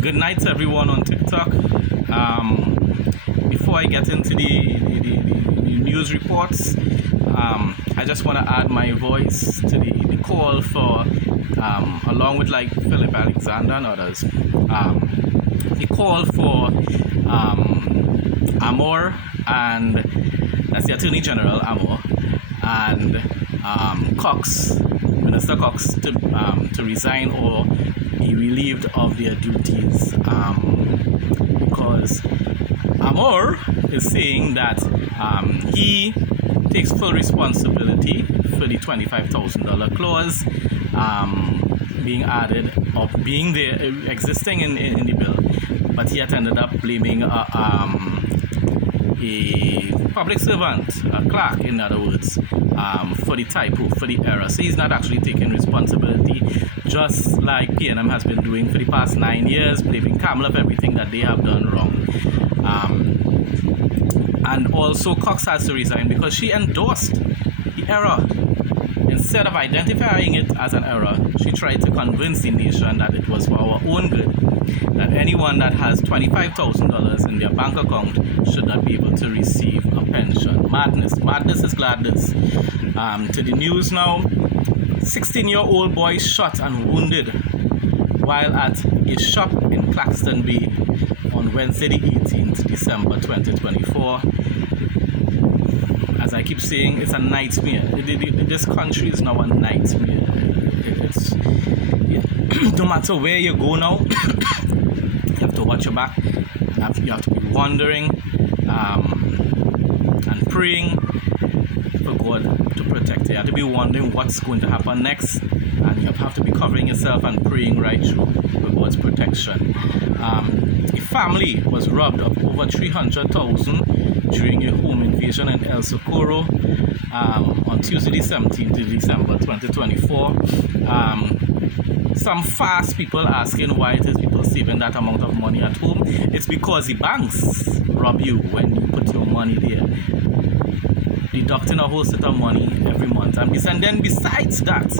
Good night to everyone on TikTok. Before I get into the news reports, I just want to add my voice to the call for, along with like Philip Alexander and others, the call for Amor, and that's the Attorney General Amor, and Cox, Minister Cox, to resign or be relieved of their duties, because Amor is saying that he takes full responsibility for the $25,000 clause being added or being there, existing in the bill, but yet ended up blaming a public servant, a clerk in other words, for the typo, for the error. So he's not actually taking responsibility, just like PNM has been doing for the past 9 years, blaming Kamala for everything that they have done wrong. And also Cox has to resign because she endorsed the error. Instead of identifying it as an error, she tried to convince the nation that it was for our own good, that anyone that has $25,000 in their bank account should not be able to receive a pension. Madness is gladness. To the news now. 16-year-old boy shot and wounded while at a shop in Claxton Bay on Wednesday the 18th December 2024. As I keep saying, it's a nightmare. This country is now a nightmare. No matter where you go now, you have to watch your back. You have to be wondering and praying for God to protect you. You have to be wondering what's going to happen next, and you have to be covering yourself and praying right through for God's protection. A family was robbed of over $300,000 during a home invasion in El Socorro on Tuesday, the 17th of December 2024. Some fast people asking why it is people saving that amount of money at home. It's because the banks rob you when you put your money there, deducting a whole set of money every month. And then besides that,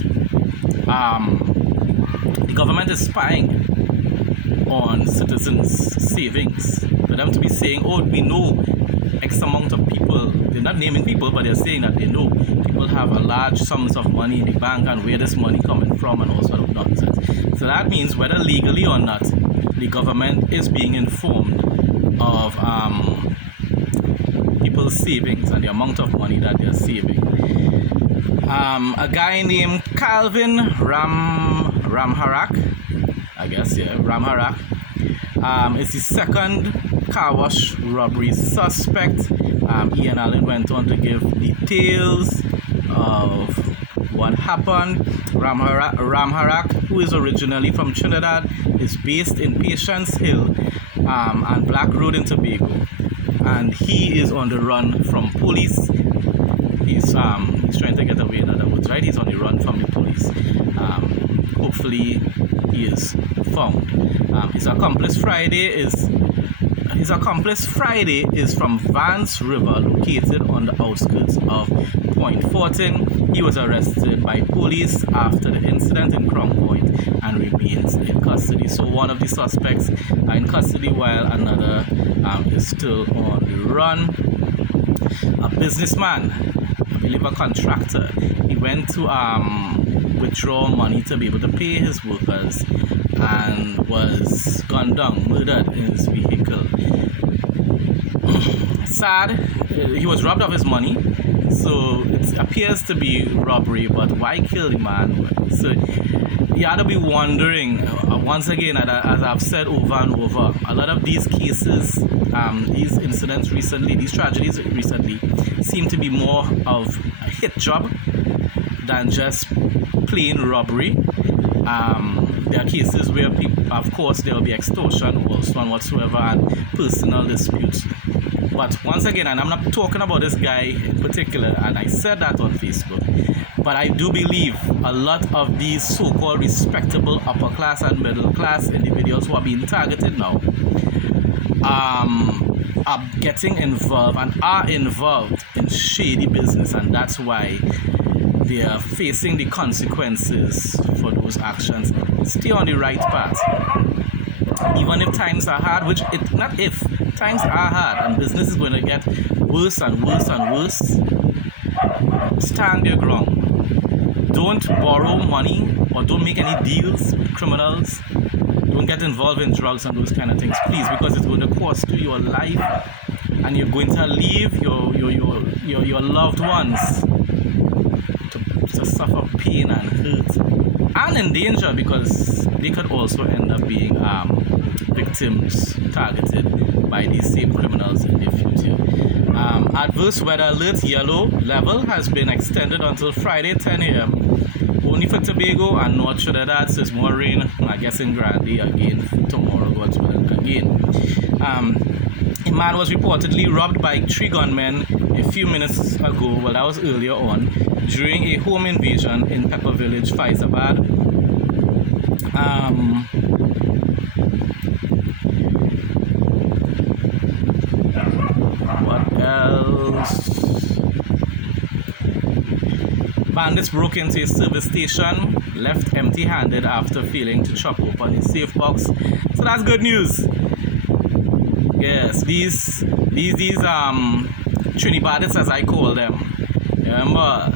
the government is spying on citizens' savings for them to be saying, oh, we know X amount of people. They're not naming people, but they're saying that they know people have a large sums of money in the bank and where this money coming from and all sort of nonsense. So that means whether legally or not, the government is being informed of people's savings and the amount of money that they're saving. A guy named Calvin Ramharak, Ramharak, is the second car wash robbery suspect. Ian Allen went on to give details of what happened. Ramharak, who is originally from Trinidad, is based in Patience Hill and Black Road in Tobago, and he is on the run from police. He's trying to get away, in other words, right? He's on the run from the police. Hopefully he is found. His accomplice Friday is from Vance River, located on the outskirts of Point Fortin. He was arrested by police after the incident in Crown Point and remains in custody. So one of the suspects are in custody while another is still on the run. A businessman, I believe a contractor, he went to withdraw money to be able to pay his workers and was gunned down, murdered in his vehicle. Sad. He was robbed of his money, so it appears to be robbery, but why kill the man? So you ought to be wondering, once again, as I've said over and over, a lot of these cases, these incidents recently, these tragedies recently, seem to be more of a hit job than just plain robbery. There are cases where people, of course, there will be extortion or so on whatsoever and personal disputes. But once again, and I'm not talking about this guy in particular, and I said that on Facebook, but I do believe a lot of these so-called respectable upper class and middle class individuals who are being targeted now are getting involved and are involved in shady business, and that's why they are facing the consequences for those those actions. Stay on the right path. Even if times are hard, times are hard and business is going to get worse and worse and worse, stand your ground. Don't borrow money or don't make any deals with criminals. Don't get involved in drugs and those kind of things, please, because it's going to cost you your life and you're going to leave your loved ones to suffer pain and hurt and in danger, because they could also end up being victims targeted by these same criminals in the future. Adverse weather alert yellow level has been extended until Friday 10 a.m. only for Tobago and North Trinidad, so it's more rain, I guess, in Granby again tomorrow, God's willing, again. A man was reportedly robbed by 3 gunmen a few minutes ago, well, that was earlier on, during a home invasion in Pepper Village, Faizabad. What else? Bandits broke into a service station, left empty-handed after failing to chop open a safe box. So that's good news. Yes, these Trinidadians, as I call them. Remember,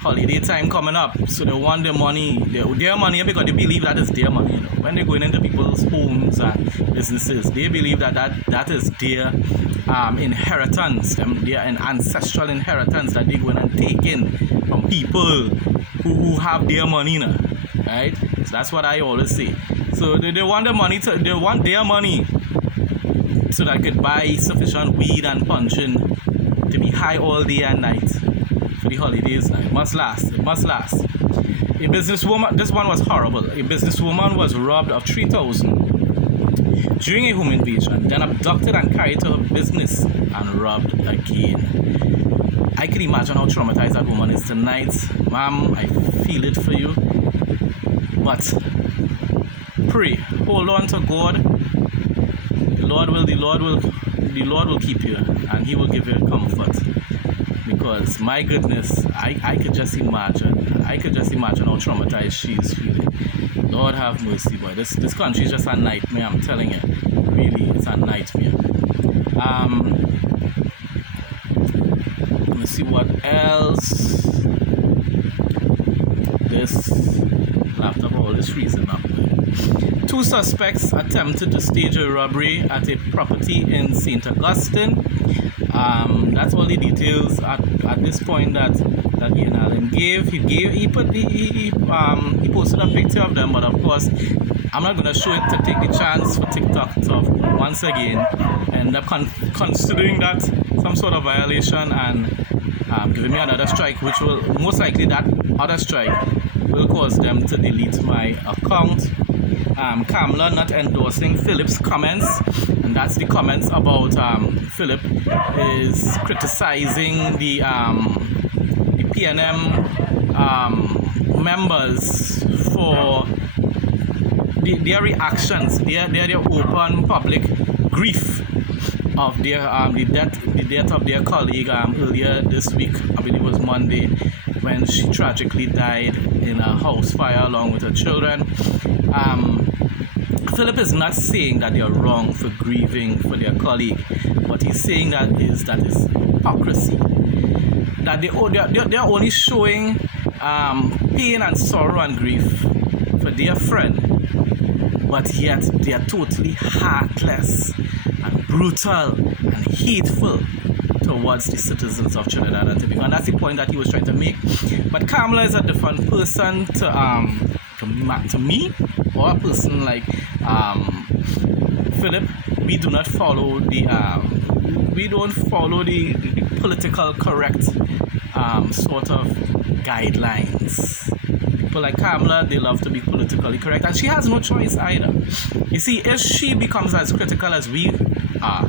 holiday time coming up, so they want their money, their money, because they believe that is their money. You know? When they're going into people's homes and businesses, they believe that is their inheritance, their ancestral inheritance that they're going to take in from people who have their money now, right? So that's what I always say. So they want the money they want their money so that they could buy sufficient weed and punching to be high all day and night for the holidays. It must last. It must last. A businesswoman, this one was horrible. A businesswoman was robbed of 3,000 during a home invasion, then abducted and carried to her business and robbed again. I can imagine how traumatized that woman is tonight. Ma'am, I feel it for you. But pray, hold on to God. The Lord will keep you, and He will give you comfort. Because my goodness, I could just imagine how traumatized she is feeling. Lord have mercy, boy. This country is just a nightmare, I'm telling you. Really, it's a nightmare. Let me see what else. This laptop always freezing up. 2 suspects attempted to stage a robbery at a property in St. Augustine. That's all the details at this point that Ian Allen gave. He posted a picture of them, but of course I'm not going to show it to take the chance for TikTok to once again end up considering that some sort of violation and giving me another strike, which will most likely, that other strike will cause them to delete my account. Kamala not endorsing Philip's comments, and that's the comments about Philip is criticizing the PNM members for their reactions, their open public grief of their the death of their colleague earlier this week. I believe it was Monday, when she tragically died in a house fire along with her children. Philip is not saying that they are wrong for grieving for their colleague. What he's saying that is hypocrisy. That they are only showing pain and sorrow and grief for their friend, but yet they are totally heartless and brutal and hateful towards the citizens of Trinidad and Tobago. And that's the point that he was trying to make. But Kamala is a different person to me, or a person like Philip. We do not follow the political correct sort of guidelines. People like Kamala, they love to be politically correct, and she has no choice either. You see, if she becomes as critical as we are,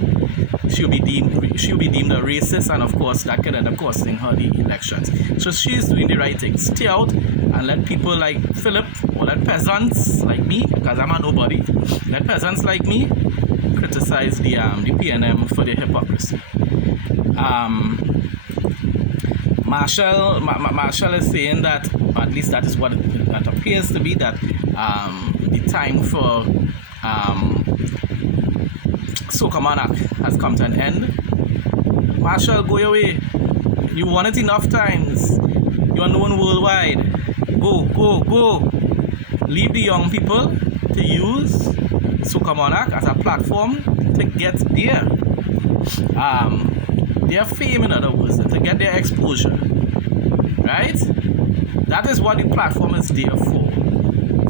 she'll be deemed a racist, and of course that could end up costing her the elections. So she's doing the right thing. Stay out and let people like Philip, or let peasants like me, because I'm a nobody, let peasants like me criticize the PNM for their hypocrisy. Marshall is saying that, at least that is what that appears to be, that the time for Soca Monarch has come to an end. Marshall, go your way. You won it enough times. You are known worldwide. Go. Leave the young people to use Soca Monarch as a platform to get their fame, in other words, to get their exposure. Right? That is what the platform is there for.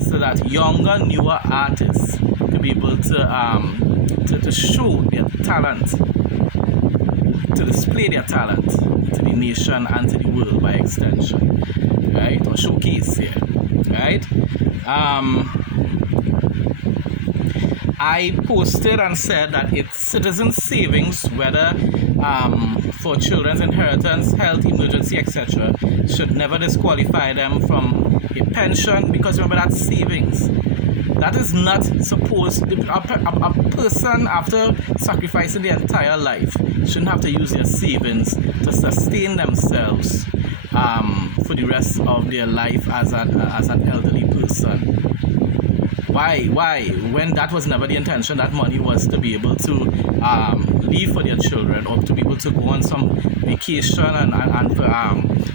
So that younger, newer artists to be able to show their talent, to display their talent to the nation and to the world by extension, right? Or showcase here, right? I posted and said that it's citizen savings, whether for children's inheritance, health, emergency, etc., should never disqualify them from a pension, because remember, that's savings. That is not supposed to, a person after sacrificing their entire life shouldn't have to use their savings to sustain themselves for the rest of their life as an elderly person. Why? When that was never the intention. That money was to be able to leave for their children, or to be able to go on some vacation and for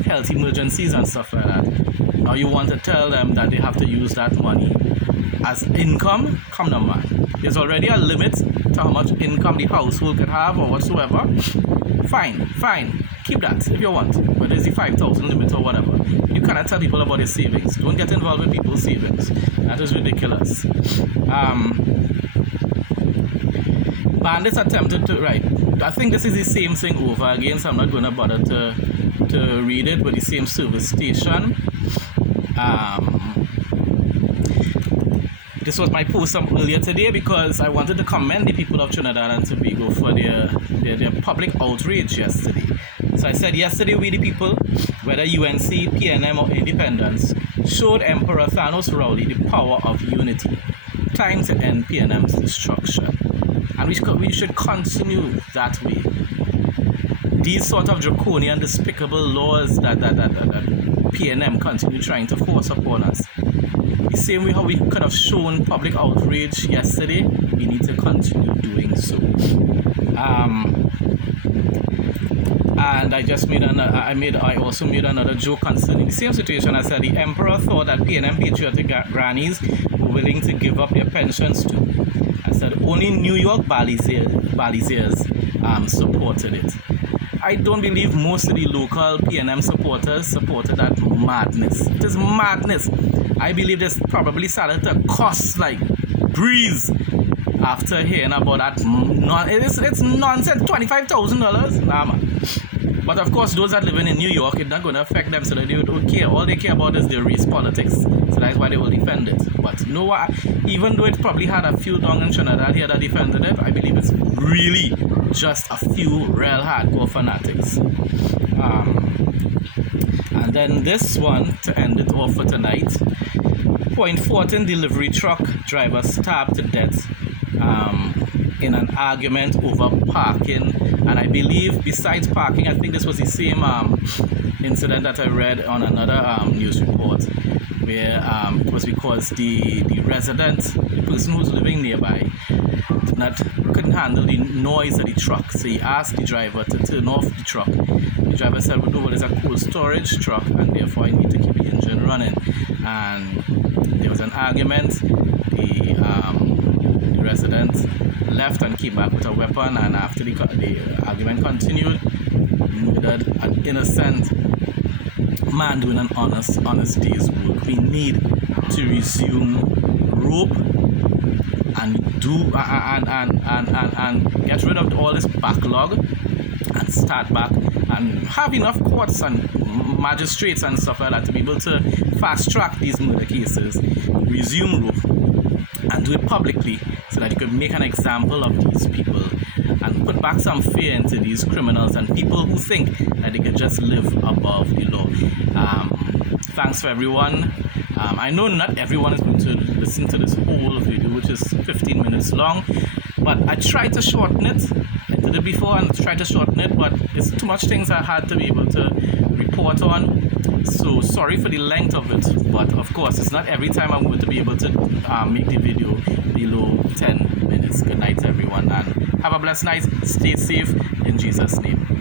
health emergencies and stuff like that. Now you want to tell them that they have to use that money as income? Come on, man. There's already a limit to how much income the household can have or whatsoever. Fine. Keep that if you want. But there's the 5,000 limit or whatever. You cannot tell people about their savings. Don't get involved with people's savings. That is ridiculous. Bandits attempted to, right. I think this is the same thing over again, so I'm not going to bother to read it, with the same service station. This was my post earlier today because I wanted to commend the people of Trinidad and Tobago for their public outrage yesterday. So I said yesterday, we the people, whether UNC, PNM or independents, showed Emperor Thanos Rowley the power of unity. Time to end PNM's destruction. And we should continue that way. These sort of draconian, despicable laws that PNM continue trying to force upon us, the same way how we could have shown public outrage yesterday, we need to continue doing so. And I also made another joke concerning the same situation. I said the Emperor thought that PNM patriotic grannies were willing to give up their pensions too. I said only New York Baliziers supported it. I don't believe most of the local PNM supporters supported that madness. It is madness. I believe this probably started to cost like breeze after hearing about that. It's nonsense. $25,000. Nah, man. But of course, those that living in New York, it's not going to affect them, so they don't care. All they care about is their race politics. So that's why they will defend it. But no, even though it probably had a few down in Trinidad here that defended it, I believe it's really just a few real hardcore fanatics. And then this one, to end it off for tonight, Point Fortin delivery truck driver stabbed to death in an argument over parking. And I believe besides parking, I think this was the same incident that I read on another news report, where it was because the resident, the person who's living nearby, couldn't handle the noise of the truck. So he asked the driver to turn off the truck. The driver said, well, it's a cold storage truck and therefore I need to keep the engine running. And there was an argument. The resident left and came back with a weapon, and after the argument continued, murdered an innocent man doing an honest day's work. We need to resume rope and get rid of all this backlog and start back and have enough courts and magistrates and stuff like that to be able to fast track these murder cases, resume rope, and do it publicly so that you could make an example of these people and put back some fear into these criminals and people who think that they can just live above the law. Thanks for everyone. I know not everyone is going to listen to this whole video, which is 15 minutes long, but I tried to shorten it. I did it before and tried to shorten it, but it's too much things I had to be able to report on. So sorry for the length of it, but of course it's not every time I'm going to be able to make the video below 10 minutes. Good night everyone, and have a blessed night. Stay safe in Jesus' name.